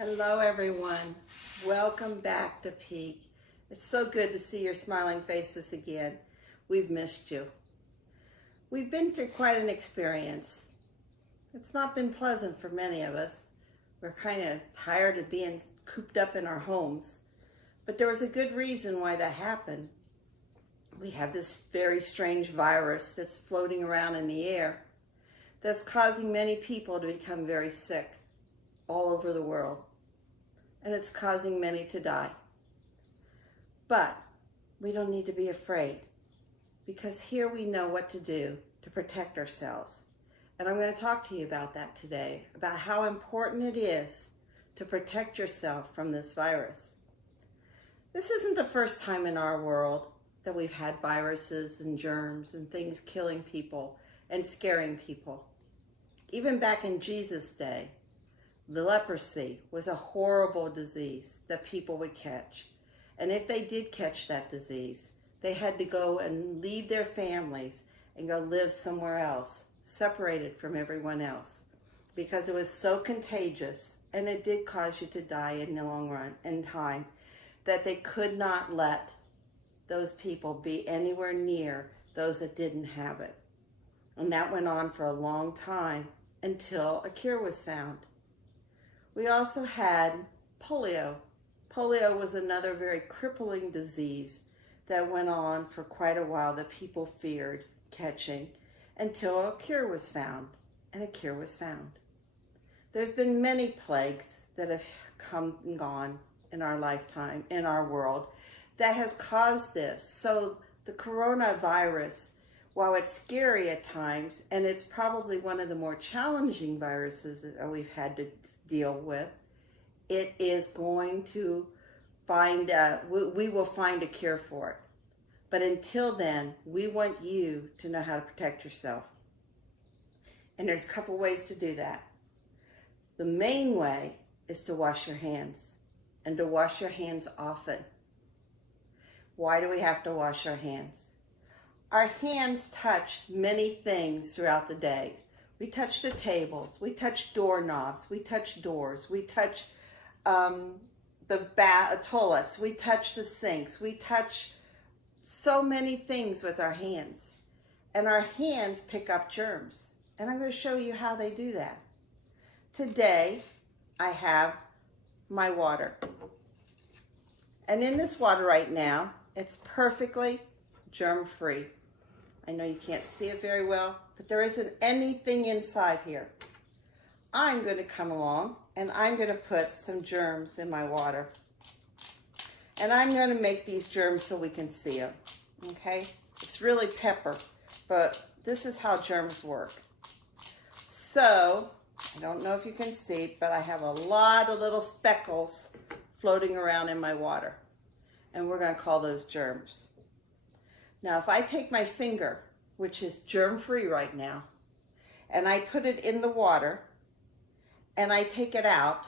Hello everyone, welcome back to Peak. It's so good to see your smiling faces again. We've missed you. We've been through quite an experience. It's not been pleasant for many of us. We're kind of tired of being cooped up in our homes, but there was a good reason why that happened. We have this very strange virus that's floating around in the air that's causing many people to become very sick all over the world, and it's causing many to die. But we don't need to be afraid, because here we know what to do to protect ourselves. And I'm going to talk to you about that today, about how important it is to protect yourself from this virus. This isn't the first time in our world that we've had viruses and germs and things killing people and scaring people. Even back in Jesus' day, the leprosy was a horrible disease that people would catch. And if they did catch that disease, they had to go and leave their families and go live somewhere else, separated from everyone else, because it was so contagious, and it did cause you to die in the long run, in time, that they could not let those people be anywhere near those that didn't have it. And that went on for a long time until a cure was found. We also had polio. Polio was another very crippling disease that went on for quite a while that people feared catching until a cure was found, and a cure was found. There's been many plagues that have come and gone in our lifetime, in our world, that has caused this. So the coronavirus, while it's scary at times, and it's probably one of the more challenging viruses that we've had to deal with, it is going to we will find a cure for it. But until then, we want you to know how to protect yourself. And there's a couple ways to do that. The main way is to wash your hands, and to wash your hands often. Why do we have to wash our hands? Our hands touch many things throughout the day. We touch the tables, we touch doorknobs, we touch doors, we touch the toilets, we touch the sinks, we touch so many things with our hands. And our hands pick up germs. And I'm going to show you how they do that. Today, I have my water. And in this water right now, it's perfectly germ-free. I know you can't see it very well, but there isn't anything inside here. I'm going to come along and I'm going to put some germs in my water. And I'm going to make these germs so we can see them, okay? It's really pepper, but this is how germs work. So, I don't know if you can see, but I have a lot of little speckles floating around in my water. And we're going to call those germs. Now, if I take my finger, which is germ-free right now, and I put it in the water, and I take it out,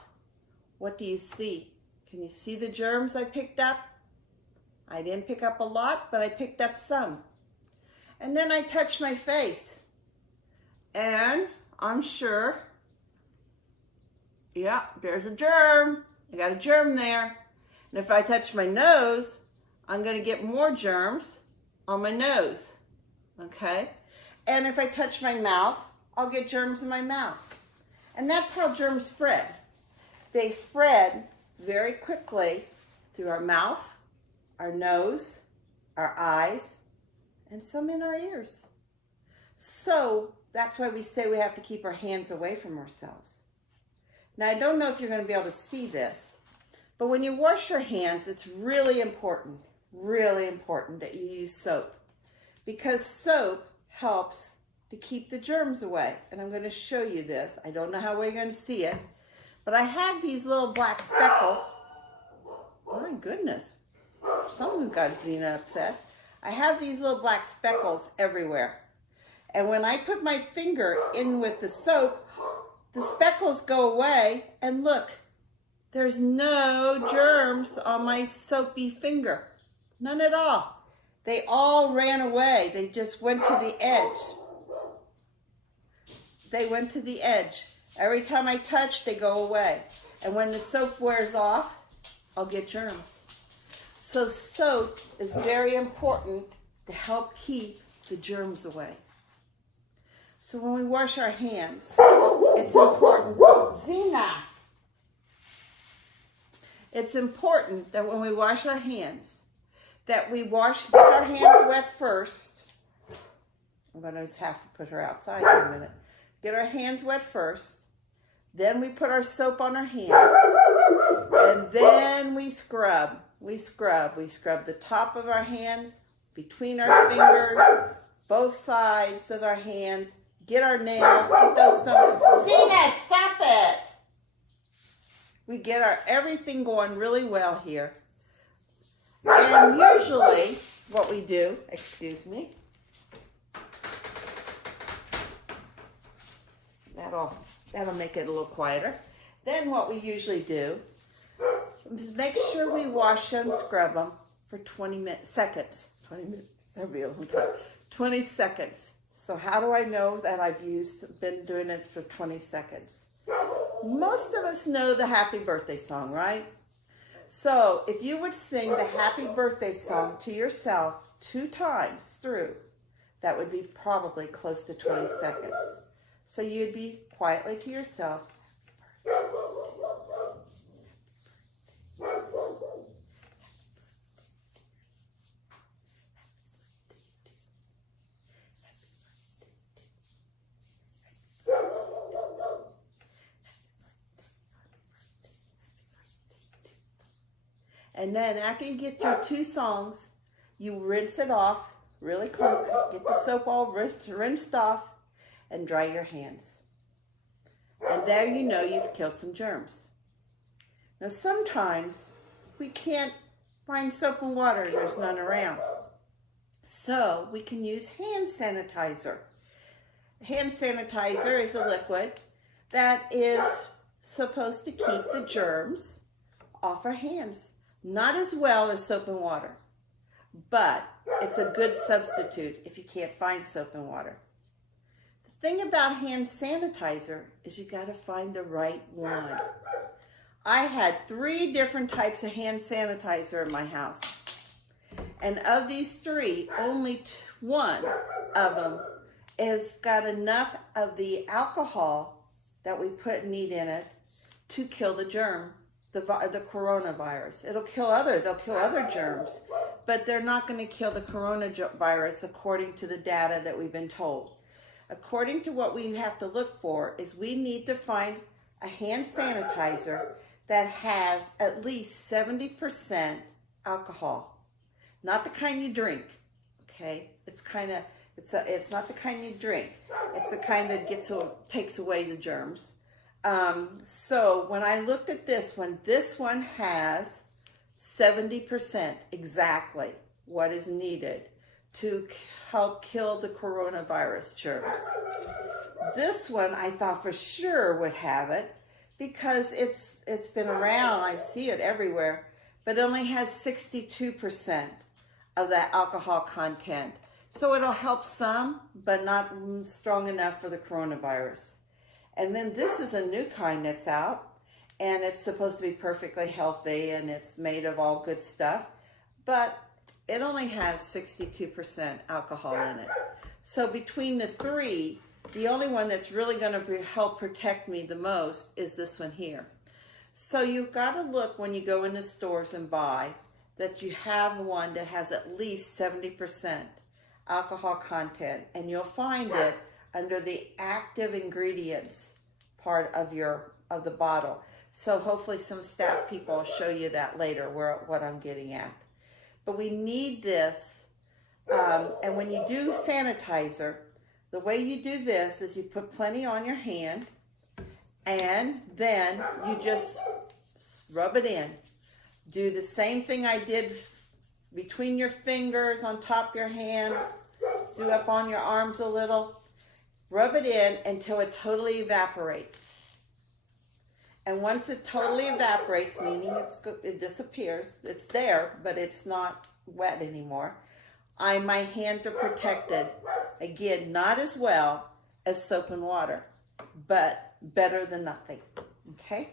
what do you see? Can you see the germs I picked up? I didn't pick up a lot, but I picked up some. And then I touch my face, and I'm sure, yeah, there's a germ. I got a germ there. And if I touch my nose, I'm going to get more germs on my nose, okay? And if I touch my mouth, I'll get germs in my mouth. And that's how germs spread. They spread very quickly through our mouth, our nose, our eyes, and some in our ears. So that's why we say we have to keep our hands away from ourselves. Now, I don't know if you're going to be able to see this, but when you wash your hands, it's really important that you use soap, because soap helps to keep the germs away. And I'm going to show you this. I don't know how we're going to see it, but I have these little black speckles. Oh my goodness. Someone got Zena upset. I have these little black speckles everywhere. And when I put my finger in with the soap, the speckles go away, and look, there's no germs on my soapy finger. None at all. They all ran away. They just went to the edge. They went to the edge. Every time I touch, they go away. And when the soap wears off, I'll get germs. So soap is very important to help keep the germs away. So when we wash our hands, it's important. Zena! It's important that when we wash our hands, that we get our hands wet first. I'm going to have to put her outside in a minute. Get our hands wet first. Then we put our soap on our hands. And then we scrub. We scrub the top of our hands, between our fingers, both sides of our hands. Get our nails, get those stones. Zena, stop it! We get our everything going really well here. And usually what we do, excuse me, that'll make it a little quieter. Then what we usually do is make sure we wash them, scrub them for 20 seconds. 20 minutes, that'll be a long time. 20 seconds. So how do I know that I've been doing it for 20 seconds? Most of us know the happy birthday song, right? So if you would sing the happy birthday song to yourself 2 times through, that would be probably close to 20 seconds. So you'd be quietly to yourself. And then after you get your 2 songs, you rinse it off really quick, get the soap all rinsed off, and dry your hands. And there you know you've killed some germs. Now sometimes we can't find soap and water, there's none around. So we can use hand sanitizer. Hand sanitizer is a liquid that is supposed to keep the germs off our hands. Not as well as soap and water, but it's a good substitute if you can't find soap and water. The thing about hand sanitizer is you got to find the right one. I had 3 different types of hand sanitizer in my house. And of these 3, only one of them has got enough of the alcohol that we need in it to kill the germ. The coronavirus. They'll kill other germs, but they're not going to kill the coronavirus according to the data that we've been told. According to what we have to look for is we need to find a hand sanitizer that has at least 70% alcohol. Not the kind you drink, okay? It's not the kind you drink. It's the kind that takes away the germs. So when I looked at this one has 70% exactly what is needed to help kill the coronavirus germs. This one I thought for sure would have it because it's been around, I see it everywhere, but it only has 62% of that alcohol content. So it'll help some, but not strong enough for the coronavirus. And then this is a new kind that's out, and it's supposed to be perfectly healthy, and it's made of all good stuff, but it only has 62% alcohol in it. So between the 3, the only one that's really going to help protect me the most is this one here. So you've got to look when you go into stores and buy that you have one that has at least 70% alcohol content, and you'll find it under the active ingredients part of the bottle. So hopefully some staff people will show you that later, what I'm getting at. But we need this, and when you do sanitizer, the way you do this is you put plenty on your hand, and then you just rub it in. Do the same thing I did between your fingers, on top of your hands, do up on your arms a little. Rub it in until it totally evaporates. And once it totally evaporates, meaning it disappears, it's there, but it's not wet anymore, my hands are protected. Again, not as well as soap and water, but better than nothing. Okay?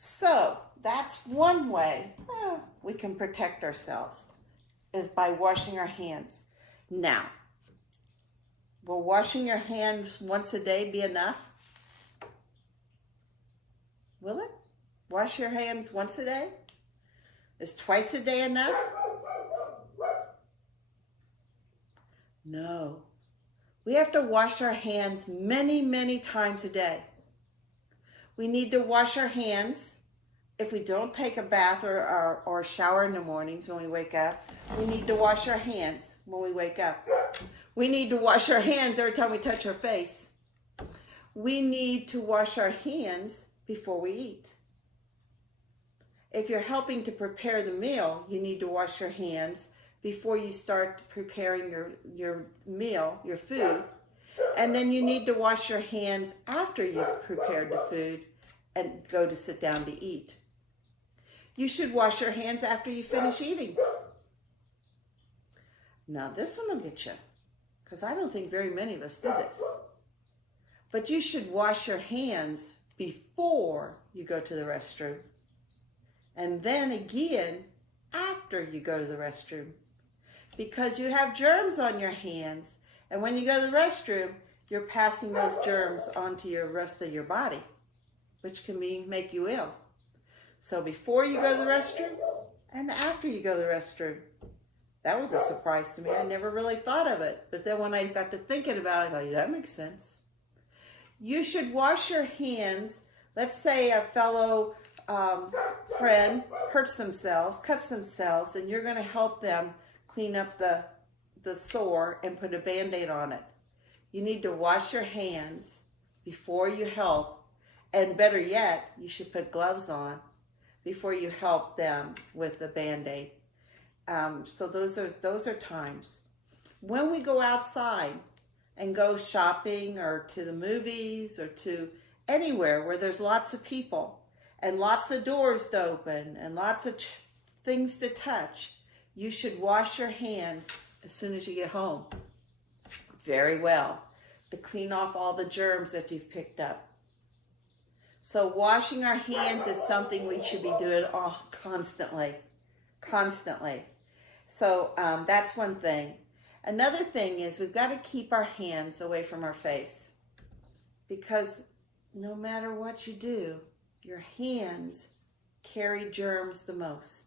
So that's one way we can protect ourselves, is by washing our hands. Now, will washing your hands once a day be enough? Will it? Wash your hands once a day? Is twice a day enough? No. We have to wash our hands many, many times a day. We need to wash our hands. If we don't take a bath or shower in the mornings when we wake up, we need to wash our hands when we wake up. We need to wash our hands every time we touch our face. We need to wash our hands before we eat. If you're helping to prepare the meal, you need to wash your hands before you start preparing your meal, your food. And then you need to wash your hands after you've prepared the food and go to sit down to eat. You should wash your hands after you finish eating. Now this one will get you, because I don't think very many of us do this. But you should wash your hands before you go to the restroom. And then again after you go to the restroom. Because you have germs on your hands. And when you go to the restroom, you're passing those germs onto the rest of your body, which can make you ill. So before you go to the restroom and after you go to the restroom. That was a surprise to me. I never really thought of it. But then when I got to thinking about it, I thought, yeah, that makes sense. You should wash your hands. Let's say a fellow friend hurts themselves, cuts themselves, and you're going to help them clean up the sore and put a Band-Aid on it. You need to wash your hands before you help. And better yet, you should put gloves on before you help them with the Band-Aid. So those are times. When we go outside and go shopping or to the movies or to anywhere where there's lots of people and lots of doors to open and lots of things to touch, you should wash your hands as soon as you get home. Very well, to clean off all the germs that you've picked up. So washing our hands is something we should be doing constantly. So that's one thing. Another thing is we've got to keep our hands away from our face, because no matter what you do, your hands carry germs the most.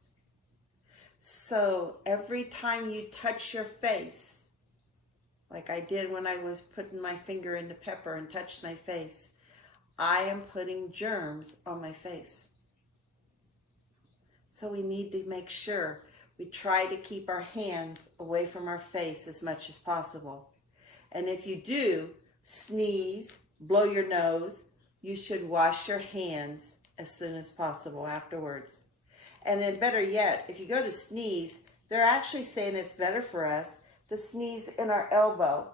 So every time you touch your face, like I did when I was putting my finger in the pepper and touched my face, I am putting germs on my face. So we need to make sure we try to keep our hands away from our face as much as possible. And if you do sneeze, blow your nose, you should wash your hands as soon as possible afterwards. And then better yet, if you go to sneeze, they're actually saying it's better for us to sneeze in our elbow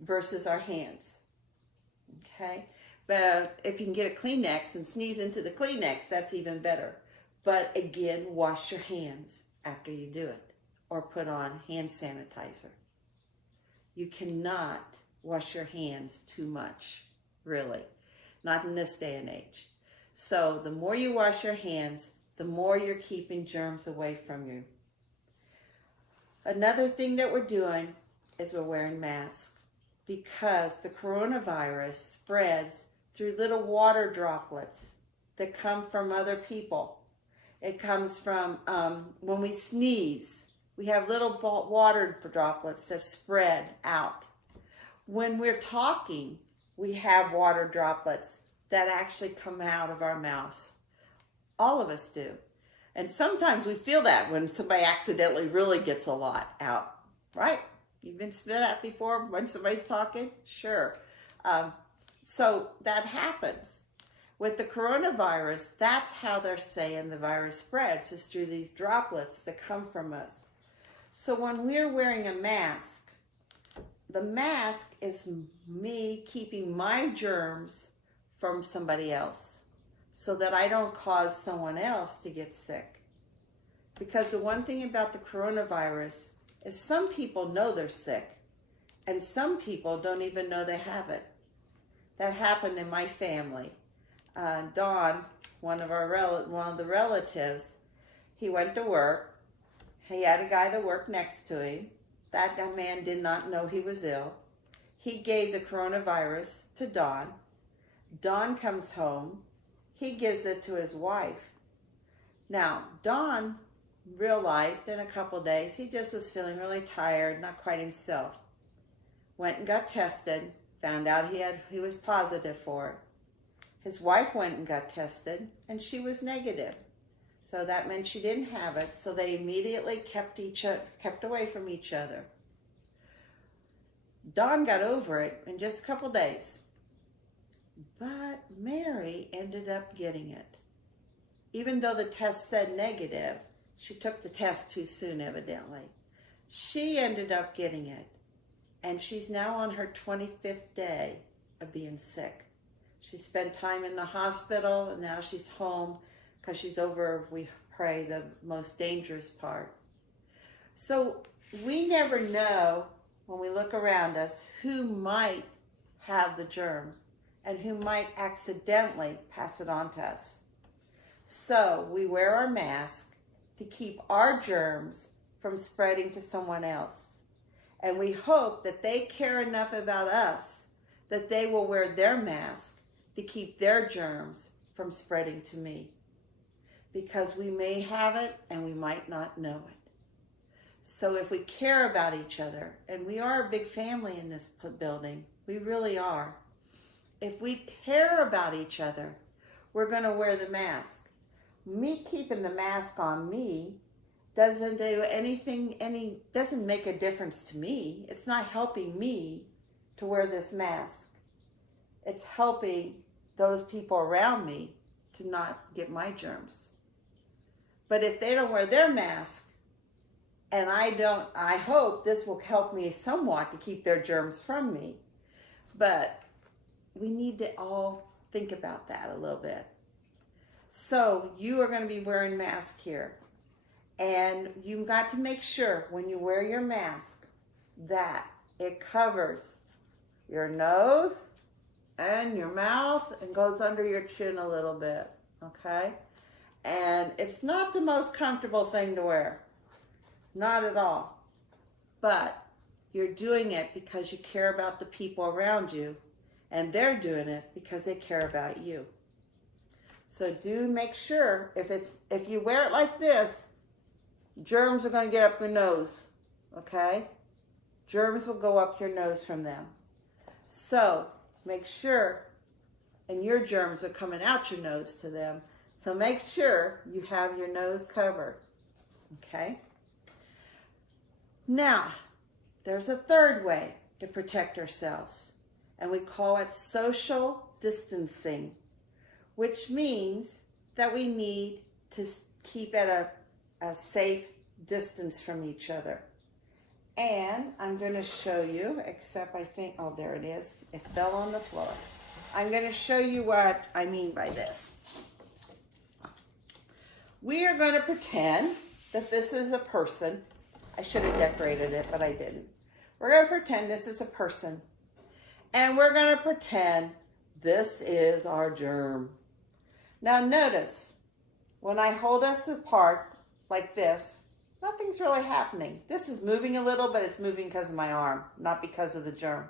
versus our hands. Okay? But if you can get a Kleenex and sneeze into the Kleenex, that's even better. But again, wash your hands after you do it, or put on hand sanitizer. You cannot wash your hands too much, really. Not in this day and age. So the more you wash your hands, the more you're keeping germs away from you. Another thing that we're doing is we're wearing masks, because the coronavirus spreads through little water droplets that come from other people. It comes from when we sneeze. We have little water droplets that spread out. When we're talking, we have water droplets that actually come out of our mouths. All of us do. And sometimes we feel that when somebody accidentally really gets a lot out, right? You've been spit at before when somebody's talking? Sure. So that happens. With the coronavirus, that's how they're saying the virus spreads, is through these droplets that come from us. So when we're wearing a mask, the mask is me keeping my germs from somebody else, so that I don't cause someone else to get sick. Because the one thing about the coronavirus is some people know they're sick, and some people don't even know they have it. That happened in my family. Dawn one of the relatives. He went to work. He had a guy that worked next to him. That man did not know he was ill. He gave the coronavirus to Don. Don comes home. He gives it to his wife. Now, Don realized in a couple days he just was feeling really tired, not quite himself. Went and got tested, found out he was positive for it. His wife went and got tested, and she was negative. So that meant she didn't have it, so they immediately kept away from each other. Don got over it in just a couple days. But Mary ended up getting it. Even though the test said negative, she took the test too soon, evidently. She ended up getting it. And she's now on her 25th day of being sick. She spent time in the hospital, and now she's home because she's over, we pray, the most dangerous part. So we never know when we look around us who might have the germ and who might accidentally pass it on to us. So we wear our mask to keep our germs from spreading to someone else. And we hope that they care enough about us that they will wear their mask to keep their germs from spreading to me. Because we may have it and we might not know it. So if we care about each other, and we are a big family in this building, we really are. If we care about each other, we're going to wear the mask. Me keeping the mask on me doesn't do anything, doesn't make a difference to me. It's not helping me to wear this mask. It's helping those people around me to not get my germs. But if they don't wear their mask, and I hope this will help me somewhat to keep their germs from me. But we need to all think about that a little bit. So you are going to be wearing masks here. And you've got to make sure when you wear your mask that it covers your nose and your mouth and goes under your chin a little bit, okay? And it's not the most comfortable thing to wear. Not at all. But you're doing it because you care about the people around you, and they're doing it because they care about you. So do make sure, if you wear it like this, germs are going to get up your nose, okay? Germs will go up your nose from them. So make sure, and your germs are coming out your nose to them, so make sure you have your nose covered, okay? Now, there's a third way to protect ourselves, and we call it social distancing, which means that we need to keep at a safe distance from each other. And I'm going to show you, except I think, oh, there it is. It fell on the floor. I'm going to show you what I mean by this. We are going to pretend that this is a person. I should have decorated it, but I didn't. We're going to pretend this is a person. And we're going to pretend this is our germ. Now notice, when I hold us apart like this, nothing's really happening. This is moving a little, but it's moving because of my arm, not because of the germ.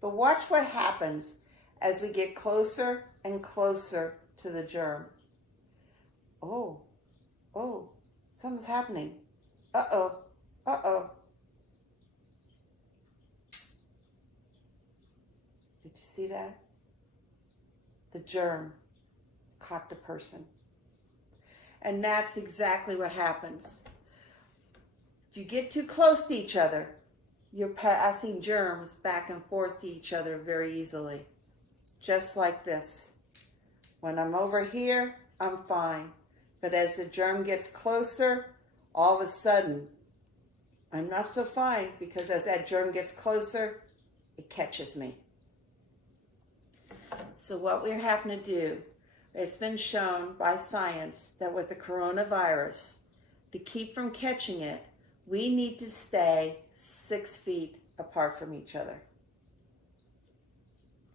But watch what happens as we get closer and closer to the germ. Oh, something's happening. Uh-oh. Did you see that? The germ caught the person. And that's exactly what happens. If you get too close to each other, you're passing germs back and forth to each other very easily. Just like this. When I'm over here, I'm fine. But as the germ gets closer, all of a sudden, I'm not so fine, because as that germ gets closer, it catches me. So what we're having to do, it's been shown by science that with the coronavirus, to keep from catching it, we need to stay 6 feet apart from each other.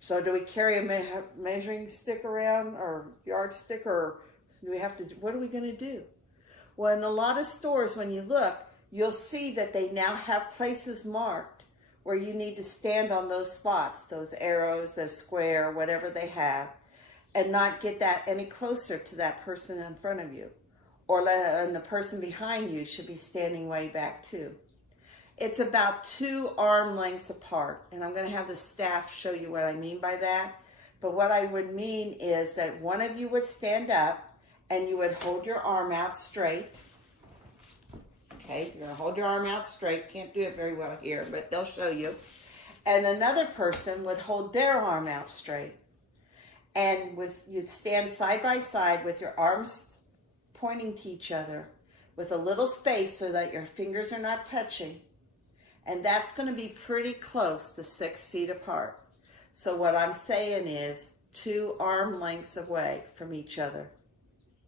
So do we carry a measuring stick around or yardstick, or do we have to, what are we going to do? Well, in a lot of stores, when you look, you'll see that they now have places marked where you need to stand on those spots, those arrows, those square, whatever they have, and not get that any closer to that person in front of you. And the person behind you should be standing way back too. It's about 2 arm lengths apart, and I'm going to have the staff show you what I mean by that. But what I would mean is that one of you would stand up and you would hold your arm out straight. Okay, you're going to hold your arm out straight. Can't do it very well here, but they'll show you. And another person would hold their arm out straight. And you'd stand side by side with your arms pointing to each other with a little space so that your fingers are not touching. And that's going to be pretty close to 6 feet apart. So what I'm saying is 2 arm lengths away from each other.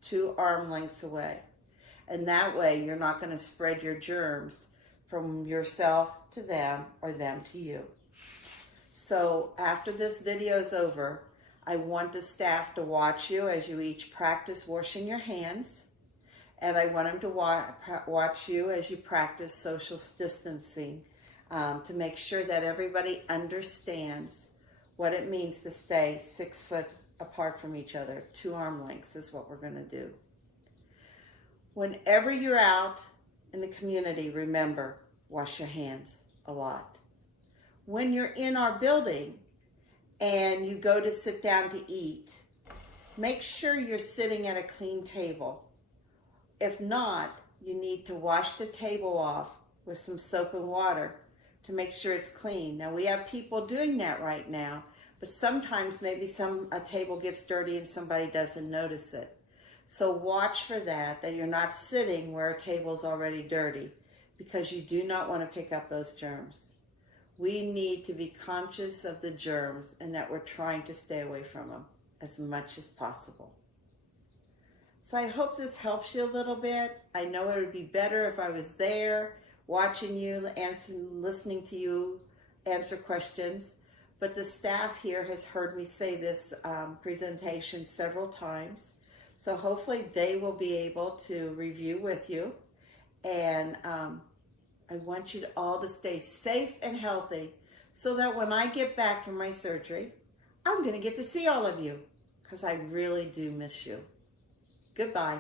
2 arm lengths away. And that way you're not going to spread your germs from yourself to them or them to you. So after this video is over, I want the staff to watch you as you each practice washing your hands. And I want them to watch you as you practice social distancing to make sure that everybody understands what it means to stay 6 foot apart from each other. 2 arm lengths is what we're going to do. Whenever you're out in the community, remember, wash your hands a lot. When you're in our building and you go to sit down to eat, make sure you're sitting at a clean table. If not, you need to wash the table off with some soap and water to make sure it's clean. Now, we have people doing that right now, but sometimes maybe a table gets dirty and somebody doesn't notice it. So watch for that you're not sitting where a table's already dirty, because you do not want to pick up those germs. We need to be conscious of the germs and that we're trying to stay away from them as much as possible. So I hope this helps you a little bit. I know it would be better if I was there watching you, listening to you answer questions. But the staff here has heard me say this presentation several times. So hopefully they will be able to review with you. And I want you all to stay safe and healthy so that when I get back from my surgery, I'm going to get to see all of you because I really do miss you. Goodbye.